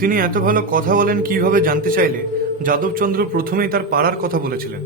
তিনি এত ভালো কথা বলেন কিভাবে জানতে চাইলে যাদবচন্দ্র প্রথমেই তার পাড়ার কথা বলেছিলেন।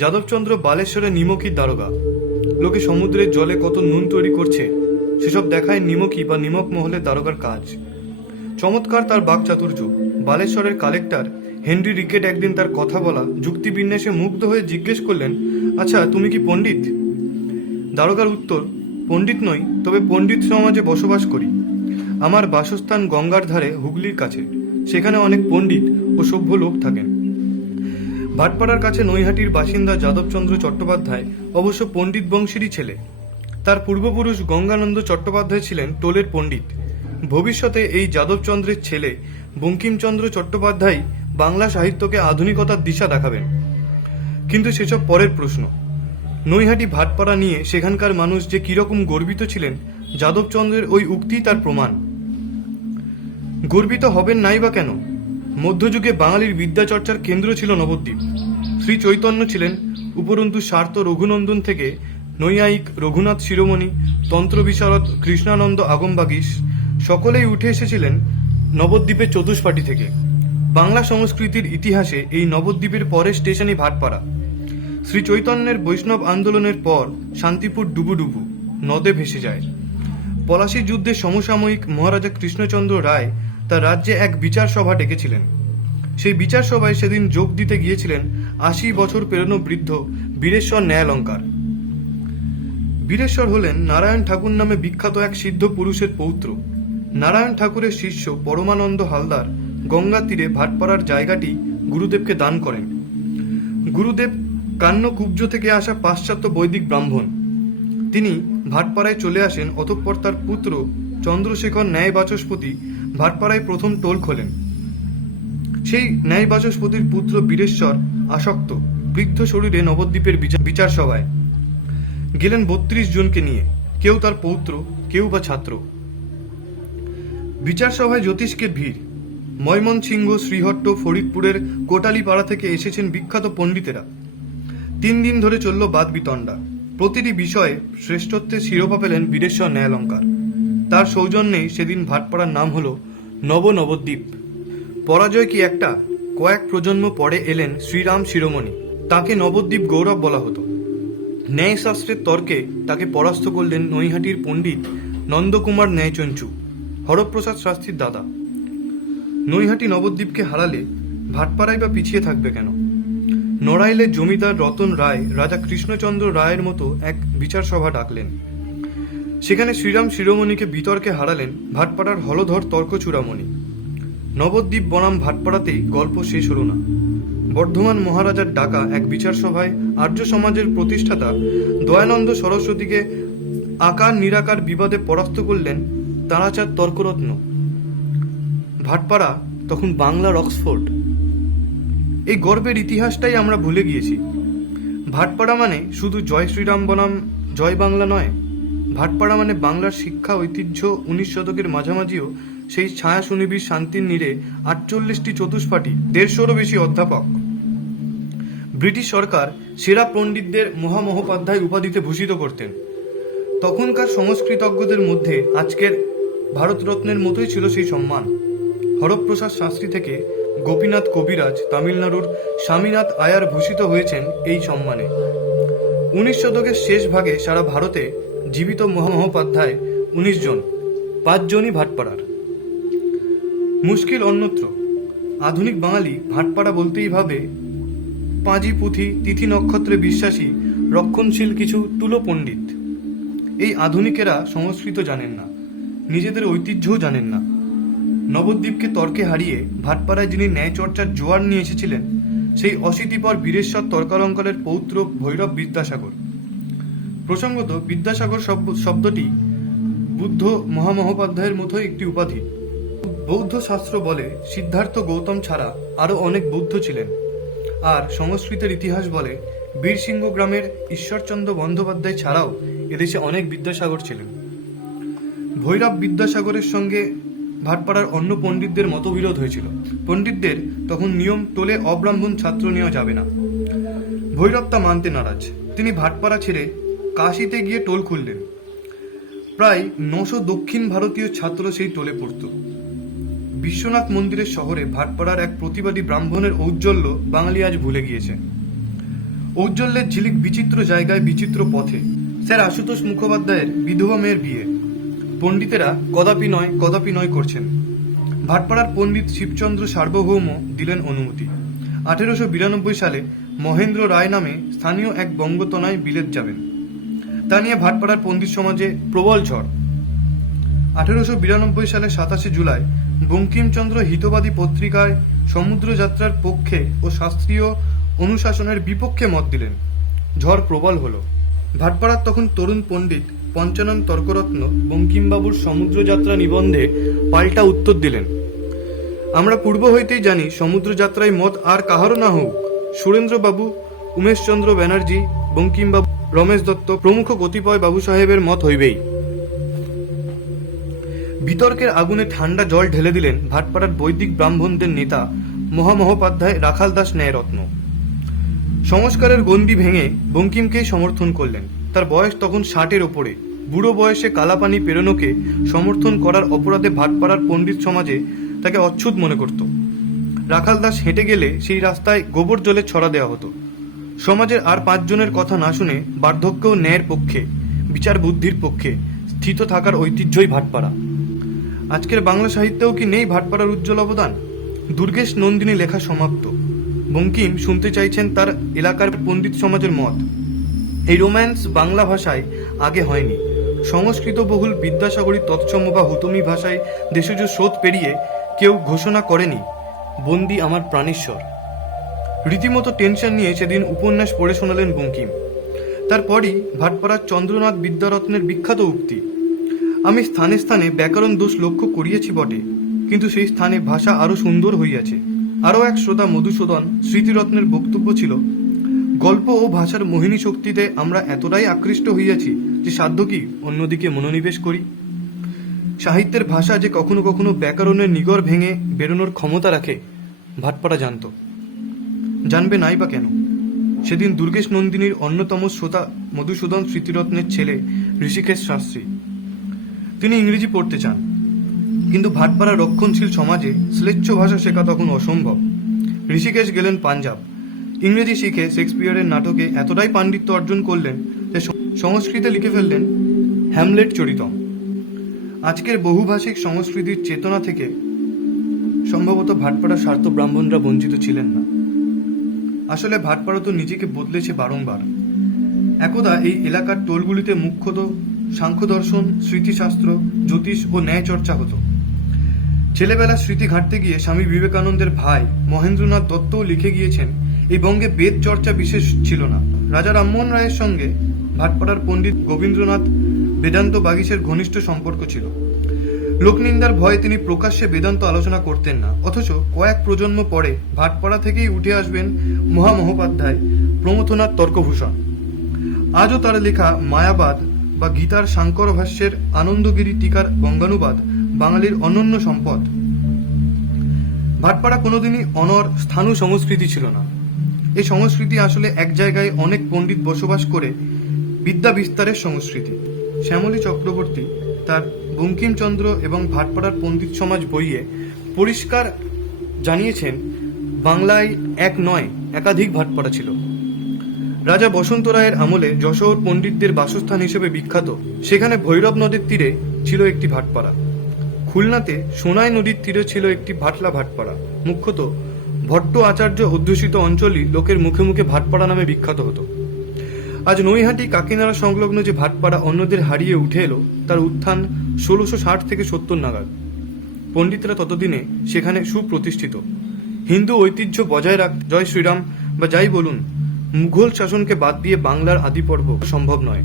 যাদবচন্দ্র বালেশ্বরে নিমকির দারোগা। লোকে সমুদ্রের জলে কত নুন তৈরি করছে সেসব দেখায় নিমকি বা নিমক মহলের দারোগার কাজ। চমৎকার তার বাকচাতুর্য। বালেশ্বরের কালেক্টর হেনরি রিকেট একদিন তার কথা বলা যুক্তিবিন্যাসে মুগ্ধ হয়ে জিজ্ঞেস করলেন, আচ্ছা তুমি কি পণ্ডিত? দারোগার উত্তর, পণ্ডিত নই, তবে পণ্ডিত সমাজে বসবাস করি। আমার বাসস্থান গঙ্গার ধারে হুগলির কাছে। সেখানে অনেক পণ্ডিত ও সভ্য লোক থাকেন। ভাটপাড়ার কাছে নৈহাটির বাসিন্দা যাদবচন্দ্র চট্টোপাধ্যায় অবশ্য পণ্ডিত বংশেরই ছেলে। তার পূর্বপুরুষ গঙ্গানন্দ চট্টোপাধ্যায় ছিলেন টোলের পণ্ডিত। ভবিষ্যতে এই যাদবচন্দ্রের ছেলে বঙ্কিমচন্দ্র চট্টোপাধ্যায় বাংলা সাহিত্যকে আধুনিকতার দিশা দেখাবেন। কিন্তু সেসব পরের প্রশ্ন। নৈহাটি ভাটপাড়া নিয়ে সেখানকার মানুষ যে কিরকম গর্বিত ছিলেন, যাদবচন্দ্রের ওই উক্তিই তার প্রমাণ। গর্বিত হবেন নাই বা কেন? মধ্যযুগে বাঙালির বিদ্যাচর্চার কেন্দ্র ছিল নবদ্বীপ। শ্রী চৈতন্য ছিলেন উপরন্তু স্বার্থ রঘুনন্দন থেকে নৈয়ায়িক রঘুনাথ শিরোমণি, তন্ত্র বিশারদ কৃষ্ণানন্দ আগমবাগীশ সকলেই উঠে এসেছিলেন নবদ্বীপের চতুষ্পাটি থেকে। বাংলা সংস্কৃতির ইতিহাসে এই নবদ্বীপের পরের স্টেশনই ভাটপাড়া। শ্রী চৈতন্যের বৈষ্ণব আন্দোলনের পর শান্তিপুর ডুবুডুবু নদে ভেসে যায়। পলাশী যুদ্ধে সমসাময়িক মহারাজা কৃষ্ণচন্দ্র রায় তার রাজ্যে এক বিচার সভা ডেকেছিলেন। সেই বিচার সভায় সেদিন যোগ দিতে গিয়েছিলেন ৮০ বছর পেরোনো বৃদ্ধ বীরেশ্বর ন্যায়ালঙ্কার। বীরেশ্বর হলেন নারায়ণ ঠাকুর নামে বিখ্যাত এক সিদ্ধ পুরুষের পৌত্র। নারায়ণ ঠাকুরের শিষ্য পরমানন্দ হালদার গঙ্গা তীরে ভাটপাড়ার জায়গাটি গুরুদেবকে দান করেন। গুরুদেব কান্যকুব্জ থেকে আসা পাশ্চাত্য বৈদিক ব্রাহ্মণ। তিনি ভাটপাড়ায় চলে আসেন। অতঃপর তার পুত্র চন্দ্রশেখর ন্যায় বাচস্পতি ভাটপাড়ায় প্রথম টোল খোলেন। সেই ন্যায় বাচস্পতির পুত্র বীরেশ্বর আসক্ত বৃদ্ধ শরীরে নবদ্বীপের বিচার সভায় গেলেন ৩২ জনকে নিয়ে, কেউ তার পৌত্র, কেউ বা ছাত্র। বিচার সভায় জ্যোতিষকে ভিড়। ময়মনসিংহ, শ্রীহট্ট, ফরিদপুরের কোটালীপাড়া থেকে এসেছেন বিখ্যাত পণ্ডিতেরা। ৩ দিন ধরে চলল বাদ বিতণ্ডা। প্রতিটি বিষয়ে শ্রেষ্ঠত্বের শিরোপা পেলেন বীরেশ্বর ন্যায়ালঙ্কার। তার সৌজন্যেই সেদিন ভাটপাড়ার নাম হল নবদ্বীপ। পরাজয় কি একটা? কয়েক প্রজন্ম পরে এলেন শ্রীরাম শিরোমণি। তাকে নবদ্বীপ গৌরব বলা হতো। ন্যায়শাস্ত্রের তর্কে তাকে পরাস্ত করলেন নৈহাটির পণ্ডিত নন্দকুমার ন্যায়চঞ্চু, হরপ্রসাদ শাস্ত্রীর দাদা। নৈহাটি নবদ্বীপকে হারালে ভাটপাড়ায় বা পিছিয়ে থাকবে কেন? নড়াইলের জমিদার রতন রায় রাজা কৃষ্ণচন্দ্র রায়ের মতো এক বিচার সভা ডাকলেন। সেখানে শ্রীরাম শিরোমণিকে বিতর্কে হারালেন ভাটপাড়ার হলধর তর্ক চূড়ামণি। নবদ্বীপ বনাম ভাটপাড়াতেই গল্প শেষ হল না। বর্ধমান মহারাজার ডাকা এক বিচার সভায় আর্য সমাজের প্রতিষ্ঠাতা দয়ানন্দ সরস্বতীকে আকার নিরাকার বিবাদে পরাস্ত করলেন তারাচাঁদ তর্করত্ন। ভাটপাড়া তখন বাংলার অক্সফোর্ড। এই গর্বের ইতিহাসটাই আমরা ভুলে গিয়েছি। ভাটপাড়া মানে শুধু জয় শ্রীরাম বনাম জয় বাংলা নয়। ভাটপাড়া মানে বাংলার শিক্ষা ঐতিহ্য। ১৯ শতকের মাঝামাঝিও সেই ছায়া সুনিবিড় শান্তির নীড়ে ৪৮টি চতুষ্পাটি, ১৫০রও বেশি অধ্যাপক। ব্রিটিশ সরকার সেরা পণ্ডিতদের মহামহোপাধ্যায় উপাধিতে ভূষিত করতেন। তখনকার সংস্কৃতজ্ঞদের মধ্যে আজকের ভারতরত্নের মতোই ছিল সেই সম্মান। হরপ্রসাদ শাস্ত্রী থেকে গোপীনাথ কবিরাজ, তামিলনাড়ুর স্বামীনাথ আয়ার ভূষিত হয়েছেন এই সম্মানে। ১৯ শতকের শেষ ভাগে সারা ভারতে জীবিত মহামহোপাধ্যায় ১৯ জন, ৫ জনই ভাটপাড়ার। মুশকিল অন্যত্র। আধুনিক বাঙালি ভাটপাড়া বলতেই ভাবে পাঁজি পুঁথি, তিথি নক্ষত্রে বিশ্বাসী রক্ষণশীল কিছু তুলো পণ্ডিত। এই আধুনিকেরা সংস্কৃত জানেন না, নিজেদের ঐতিহ্যও জানেন না। নবদ্বীপকে তর্কে হারিয়ে ভাটপাড়ায় যিনি ন্যায় চর্চার জোয়ার নিয়ে এসেছিলেন, সেই অশীতিপর বীরেশ্বর তর্কালঙ্কারের পৌত্র ভৈরব বিদ্যাসাগর। প্রসঙ্গত, বিদ্যাসাগর শব্দটি বুদ্ধ মহামহোপাধ্যায়ের মতো একটি উপাধি। বৌদ্ধ শাস্ত্র বলে সিদ্ধার্থ গৌতম ছাড়া আরও অনেক বুদ্ধ ছিলেন। আর সংস্কৃতের ইতিহাস বলে বীরসিংহ গ্রামের ঈশ্বরচন্দ্র বন্দ্যোপাধ্যায় ছাড়াও এদেশে অনেক বিদ্যাসাগর ছিলেন। ভৈরব বিদ্যাসাগরের সঙ্গে ভাটপাড়ার অন্য পণ্ডিতদের মতবিরোধ হয়েছিল। পণ্ডিতদের তখন নিয়ম, টোলে অব্রাহ্মণ ছাত্র নেওয়া যাবে না। ভৈরব তা মানতে নারাজ। তিনি ভাটপাড়া ছেড়ে কাশীতে গিয়ে টোল খুললেন। প্রায় ৯০০ দক্ষিণ ভারতীয় ছাত্র সেই টোলে পড়ত। বিশ্বনাথ মন্দিরের শহরে ভাটপাড়ার এক প্রতিবাদী ব্রাহ্মণের ঔজ্জ্বল্য বাঙালি আজ ভুলে গিয়েছে। ঔজ্জ্বল্যের ঝিলিক বিচিত্র জায়গায় বিচিত্র পথে। স্যার আশুতোষ মুখোপাধ্যায়ের বিধবা মেয়ের বিয়ে। পণ্ডিতেরা কদাপি নয় করছেন। ভাটপাড়ার পণ্ডিত শিবচন্দ্র সার্বভৌম দিলেন অনুমতি। 1892 সালে মহেন্দ্র রায় নামে স্থানীয় এক বঙ্গতনায় বিলেত যাবেন। তা নিয়ে ভাটপাড়ার পণ্ডিত সমাজে প্রবল ঝড়। 1892 সালে 27 জুলাই বঙ্কিমচন্দ্র হিতবাদী পত্রিকায় সমুদ্র যাত্রার পক্ষে ও শাস্ত্রীয় অনুশাসনের বিপক্ষে মত দিলেন। ঝড় প্রবল হলো। ভাটপাড়ার তখন তরুণ পণ্ডিত পঞ্চানন তর্করত্ন বঙ্কিমবাবুর সমুদ্রযাত্রা নিবন্ধে পাল্টা উত্তর দিলেন, আমরা পূর্ব হইতেই জানি সমুদ্রযাত্রায় মত আর কাহারও না হোক, সুরেন্দ্রবাবু, উমেশচন্দ্র ব্যানার্জি, বঙ্কিমবাবু, রমেশ দত্ত প্রমুখ কতিপয় বাবু সাহেবের মত হইবেই। বিতর্কের আগুনে ঠান্ডা জল ঢেলে দিলেন ভাটপাড়ার বৈদিক ব্রাহ্মণদের নেতা মহামহোপাধ্যায় রাখাল দাস ন্যায়রত্ন। সংস্কারের গণ্ডি ভেঙে বঙ্কিমকেই সমর্থন করলেন। তার বয়স তখন 60-এর ওপরে। বুড়ো বয়সে কালাপানি পেরোনোকে সমর্থন করার অপরাধে ভাটপাড়ার পণ্ডিত সমাজে তাকে অচ্ছুত মনে করত। রাখাল দাস হেঁটে গেলে সেই রাস্তায় গোবর জলে ছড়া দেওয়া হতো। সমাজের আর 5 জনের কথা না শুনে বার্ধক্যও ন্যায়ের পক্ষে, বিচার বুদ্ধির পক্ষে স্থিত থাকার ঐতিহ্যই ভাটপাড়া। আজকের বাংলা সাহিত্যেও কি নেই ভাটপাড়ার উজ্জ্বল অবদান? দুর্গেশ নন্দিনী লেখা সমাপ্ত। বঙ্কিম শুনতে চাইছেন তার এলাকার পণ্ডিত সমাজের মত। এই রোম্যান্স বাংলা ভাষায় আগে হয়নি। সংস্কৃত বহুল বিদ্যাসাগরী তৎসম বা হুতমি ভাষায় দেশজ স্রোত পেরিয়ে কেউ ঘোষণা করেনি বন্দি আমার প্রাণেশ্বর। রীতিমতো টেনশন নিয়ে সেদিন উপন্যাস পড়ে শোনালেন বঙ্কিম। তারপরই ভাটপাড়ার চন্দ্রনাথ বিদ্যারত্নের বিখ্যাত উক্তি, আমি স্থানে স্থানে ব্যাকরণ দোষ লক্ষ্য করিয়াছি বটে, কিন্তু সেই স্থানে ভাষা আরো সুন্দর হইয়াছে। আরও এক শ্রোতা মধুসূদন স্মৃতিরত্নের বক্তব্য ছিল, গল্প ও ভাষার মোহিনী শক্তিতে আমরা এতটাই আকৃষ্ট হইয়াছি যে সাধ্য কি অন্যদিকে মনোনিবেশ করি। সাহিত্যের ভাষা যে কখনো কখনো ব্যাকরণের নিগর ভেঙে বেরোনোর ক্ষমতা রাখে ভাটপাড়া জানত। জানবে নাই বা কেন? সেদিন দুর্গেশ নন্দিনীর অন্যতম শ্রোতা মধুসূদন স্মৃতিরত্নের ছেলে ঋষিকেশ শাস্ত্রী। তিনি ইংরেজি পড়তে চান, কিন্তু ভাটপাড়া রক্ষণশীল সমাজে শ্লেচ্ছ ভাষা শেখা তখন অসম্ভব। ঋষিকেশ গেলেন পাঞ্জাব। ইংরেজি শিখে শেক্সপিয়ারের নাটকে এতটাই পাণ্ডিত্য অর্জন করলেন যে সংস্কৃতে লিখে ফেললেন হ্যামলেট চরিতম। আজকের বহুভাষিক সংস্কৃতির চেতনা থেকে সম্ভবত ভাটপাড়ার স্বার্থ ব্রাহ্মণরা বঞ্চিত ছিলেন না। আসলে ভাটপাড়া তো নিজেকে বদলেছে বারংবার। একদা এই এলাকার টোলগুলিতে মুখ্যত সাংখ্য দর্শন, স্মৃতিশাস্ত্র, জ্যোতিষ ও ন্যায় চর্চা হতো। ছেলেবেলার স্মৃতি ঘাঁটতে গিয়ে স্বামী বিবেকানন্দের ভাই মহেন্দ্রনাথ দত্তও লিখে গিয়েছেন, এই বঙ্গে বেদ চর্চা বিশেষ ছিল না। রাজা রামমোহন রায়ের সঙ্গে ভাটপাড়ার পণ্ডিত গোবিন্দ্রনাথ বেদান্ত বাগিশের ঘনিষ্ঠ সম্পর্ক ছিল। লোকনিন্দার ভয়ে তিনি প্রকাশ্যে বেদান্ত আলোচনা করতেন না। অথচ কয়েক প্রজন্ম পরে ভাটপাড়া থেকেই উঠে আসবেন মহামহোপাধ্যায় প্রমথনাথ তর্কভূষণ। আজও তার লেখা মায়াবাদ বা গীতার শাঙ্কর ভাষ্যের আনন্দগিরি টিকার বঙ্গানুবাদ বাঙালির অনন্য সম্পদ। ভাটপাড়া কোনোদিনই অনর স্থানু সংস্কৃতি ছিল না। এই সংস্কৃতি আসলে এক জায়গায় অনেক পণ্ডিত বসবাস করে বিদ্যা বিস্তারের সংস্কৃতি। শ্যামলী চক্রবর্তী তার বঙ্কিমচন্দ্র এবং ভাটপাড়ার পণ্ডিত সমাজ বইয়ে পরিষ্কার জানিয়েছেন, বাংলায় এক নয় একাধিক ভাটপাড়া ছিল। রাজা বসন্ত রায়ের আমলে যশোর পণ্ডিতদের বাসস্থান হিসেবে বিখ্যাত। সেখানে ভৈরব নদীর তীরে ছিল একটি ভাটপাড়া। খুলনাতে সোনাই নদীর তীরে ছিল একটি ভাটলা ভাটপাড়া। মুখ্যত ভট্ট আচার্য অধ্যুষিত অঞ্চলই লোকের মুখে মুখে ভাটপাড়া নামে বিখ্যাত হতো। আজ নৈহাটি কাকিনাড়া সংলগ্ন যে ভাটপাড়া অন্যদের হারিয়ে উঠে এলো, তার উত্থান 1660 থেকে 70 নাগাদ। পণ্ডিতরা ততদিনে সেখানে সুপ্রতিষ্ঠিত। হিন্দু ঐতিহ্য বজায় রাখ, জয় শ্রীরাম বা যাই বলুন, মুঘল শাসনকে বাদ দিয়ে বাংলার আদিপর্ব সম্ভব নয়।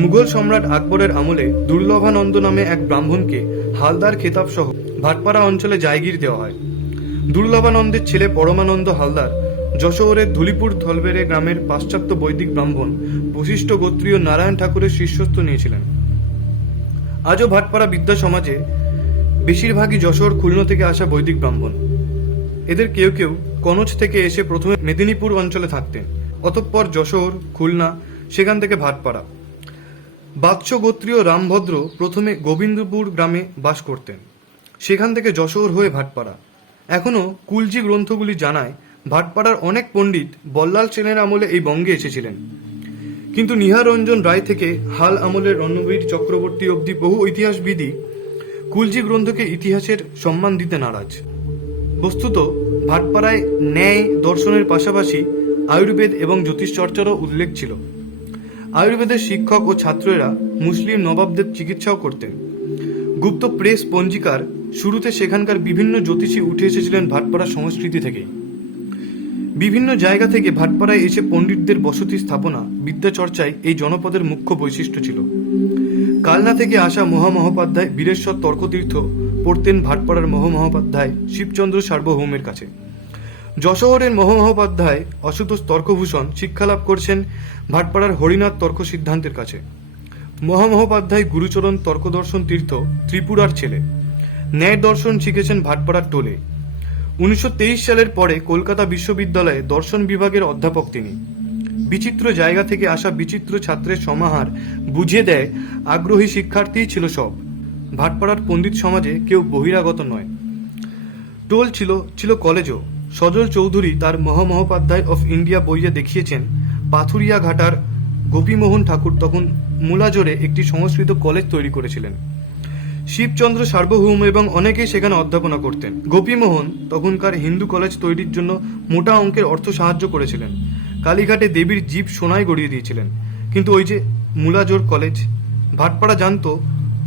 মুঘল সম্রাট আকবরের আমলে দুর্লভানন্দ নামে এক ব্রাহ্মণকে হালদার খেতাব সহ ভাটপাড়া অঞ্চলে জায়গির দেওয়া হয়। দুর্লভানন্দের ছেলে পরমানন্দ হালদার যশোরের ধুলিপুর ধলবেড়ে গ্রামের পাশ্চাত্য বৈদিক ব্রাহ্মণ বশিষ্ঠ গোত্রীয় নারায়ণ ঠাকুরের শিষ্যত্ব নিয়েছিলেন। আজও ভাটপাড়া বিদ্যা সমাজে বেশিরভাগই যশোর, খুলনা থেকে আসা বৈদিক ব্রাহ্মণ। এদের কেউ কেউ কনৌজ থেকে এসে প্রথমে মেদিনীপুর অঞ্চলে থাকতেন, অতঃপর যশোর, খুলনা, সেখান থেকে ভাটপাড়া। বাৎস গোত্রীয় রামভদ্র প্রথমে গোবিন্দপুর গ্রামে বাস করতেন। সেখান থেকে যশোর হয়ে ভাটপাড়া। এখনও কুলজি গ্রন্থগুলি জানায় ভাটপাড়ার অনেক পণ্ডিত বল্লাল সেনের আমলে এই বঙ্গে এসেছিলেন। কিন্তু নিহারঞ্জন রায় থেকে হাল আমলের রণবীর চক্রবর্তী অবধি বহু ইতিহাসবিদই কুলজি গ্রন্থকে ইতিহাসের সম্মান দিতে নারাজ। বস্তুত ভাটপাড়ায় ন্যায় দর্শনের পাশাপাশি আয়ুর্বেদ এবং জ্যোতিষচর্চারও উল্লেখ ছিল। আয়ুর্বেদের শিক্ষক ও ছাত্ররা মুসলিম নবাবদের চিকিৎসাও করতেন। গুপ্ত প্রেস পঞ্জিকার শুরুতে সেখানকার বিভিন্ন জ্যোতিষী উঠে এসেছিলেন ভাটপাড়া সংস্কৃতি থেকেই। বিভিন্ন জায়গা থেকে ভাটপাড়ায় এসে পণ্ডিতদের বসতি স্থাপনা বিদ্যাচর্চায় এই জনপদের মুখ্য বৈশিষ্ট্য ছিল। কালনা থেকে আসা মহামহোপাধ্যায় বীরেশ্বর তর্কতীর্থ পড়তেন ভাটপাড়ার মহামহোপাধ্যায় শিবচন্দ্র সার্বভৌমের কাছে। যশোহরের মহামহোপাধ্যায় অশুতোষ তর্কভূষণ শিক্ষালাভ করছেন ভাটপাড়ার হরিনাথ তর্ক সিদ্ধান্তের কাছে। মহামহোপাধ্যায় গুরুচরণ তর্কদর্শন তীর্থ ত্রিপুরার ছেলে। ন্যায় দর্শন শিখেছেন ভাটপাড়ার টোলে। 1923 সালের পরে কলকাতা বিশ্ববিদ্যালয়ে দর্শন বিভাগের অধ্যাপক তিনি। বিচিত্র জায়গা থেকে আসা বিচিত্র ছাত্রের সমাহার বুঝিয়ে দেয় আগ্রহী শিক্ষার্থীই ছিল সব। ভাটপাড়ার পণ্ডিত সমাজে কেউ বহিরাগত নয়। টোল ছিল কলেজও। সজল চৌধুরী তার মহামহোপাধ্যায় অফ ইন্ডিয়া বইয়ে দেখিয়েছেন পাথুরিয়া ঘাটার গোপীমোহন ঠাকুর তখন মূলাজোরে একটি সংস্কৃত কলেজ তৈরি করেছিলেন। শিবচন্দ্র সার্বভৌম এবং অনেকেই সেখানে অধ্যাপনা করতেন। গোপীমোহন তখনকার হিন্দু কলেজ তৈরির জন্য মোটা অঙ্কের অর্থ সাহায্য করেছিলেন। কালীঘাটে দেবীর জীব সোনায় গড়িয়ে দিয়েছিলেন। কিন্তু ওই যে মূলাজোর কলেজ, ভাটপাড়া জানতো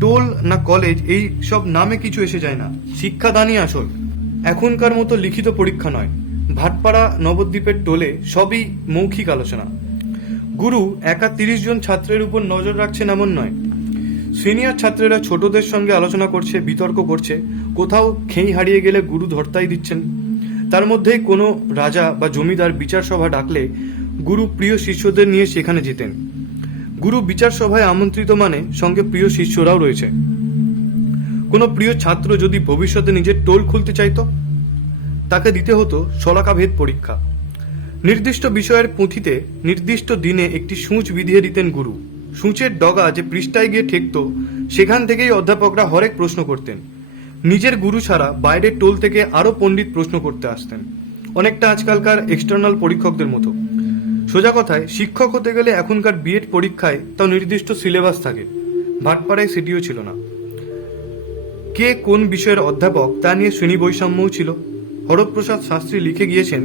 টোল না কলেজ এই সব নামে কিছু এসে যায় না, শিক্ষাদানই আসল। এখনকার মতো লিখিত পরীক্ষা নয়। ভাটপাড়া নবদ্বীপের টোলে সবই মৌখিক আলোচনা। গুরু একা 30 জন ছাত্রের উপর নজর রাখছেন এমন নয়। সিনিয়র ছাত্রেরা ছোটদের সঙ্গে আলোচনা করছে, বিতর্ক করছে। কোথাও খেই হারিয়ে গেলে গুরু ধর্তাই দিচ্ছেন। তার মধ্যেই কোনো রাজা বা জমিদার বিচার সভা ডাকলে গুরু প্রিয় শিষ্যদের নিয়ে সেখানে যেতেন। গুরু বিচার সভায় আমন্ত্রিত মানে সঙ্গে প্রিয় শিষ্যরাও রয়েছে। কোনো প্রিয় ছাত্র যদি ভবিষ্যতে নিজের টোল খুলতে চাইতো, তাকে দিতে হতো শলাকাভেদ পরীক্ষা। নির্দিষ্ট বিষয়ের পুঁথিতে নির্দিষ্ট দিনে একটি সূঁচ বিধিয়ে দিতেন গুরু। সূঁচের ডগা যে পৃষ্ঠায় গিয়ে ঠেকত, সেখান থেকেই অধ্যাপকরা হরেক প্রশ্ন করতেন। নিজের গুরু ছাড়া বাইরের টোল থেকে আরও পণ্ডিত প্রশ্ন করতে আসতেন, অনেকটা আজকালকার এক্সটার্নাল পরীক্ষকদের মতো। সোজা কথায় শিক্ষক হতে গেলে এখনকার বিএড পরীক্ষায় তাও নির্দিষ্ট সিলেবাস থাকে। ভাটপাড়ায় সেটিও ছিল না। কে কোন বিষয়ের অধ্যাপক তা নিয়ে শ্রেণী বৈষম্যও ছিল। হরপ্রসাদ শাস্ত্রী লিখে গিয়েছেন,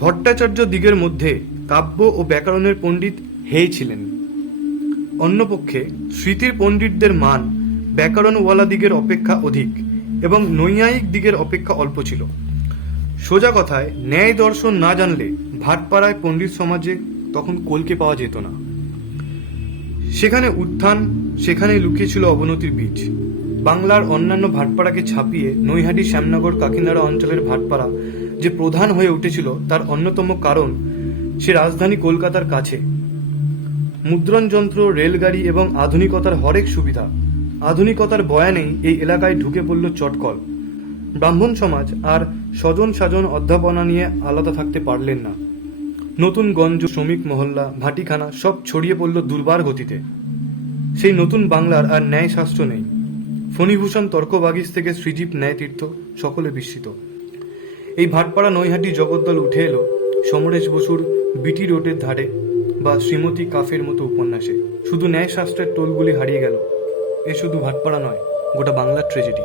ভট্টাচার্য দিগের মধ্যে কাব্য ও ব্যাকরণের পণ্ডিত হেই ছিলেন। অন্যপক্ষে স্মৃতির পণ্ডিতদের মান ব্যাকরণওয়ালা দিগের অপেক্ষা অধিক এবং নৈয়ায়িক দিগের অপেক্ষা অল্প ছিল। সোজা কথায় ন্যায় দর্শন না জানলে ভাটপাড়ায় পণ্ডিত সমাজে তখন কলকে পাওয়া যেত না। সেখানে উত্থান, সেখানেই লুকিয়েছিল অবনতির বীজ। বাংলার অন্যান্য ভাটপাড়াকে ছাপিয়ে নৈহাটি, শ্যামনগর, কাকিনাড়া অঞ্চলের ভাটপাড়া যে প্রধান হয়ে উঠেছিল তার অন্যতম কারণ সে রাজধানী কলকাতার কাছে। মুদ্রণ যন্ত্র, রেলগাড়ি এবং আধুনিকতার হরেক সুবিধা, আধুনিকতার বয়ানেই এই এলাকায় ঢুকে পড়ল চটকল। ব্রাহ্মণ সমাজ আর স্বজন সাজন অধ্যাপনা নিয়ে আলাদা থাকতে পারলেন না। নতুন গঞ্জ, শ্রমিক মহল্লা, ভাটিখানা সব ছড়িয়ে পড়ল দুর্বার গতিতে। সেই নতুন বাংলার আর ন্যায় শাস্ত্র নেই। ফণীভূষণ তর্কবাগিস থেকে শ্রীজীব ন্যায়তীর্থ সকলে বিস্মিত। এই ভাটপাড়া নৈহাটি জগদ্দল উঠে এলো সমরেশ বসুর বিটি রোডের ধারে বা শ্রীমতী কাফের মতো উপন্যাসে। শুধু ন্যায় শাস্ত্রের টোলগুলি হারিয়ে গেল। এ শুধু ভাটপাড়া নয়, গোটা বাংলার ট্রেজেডি।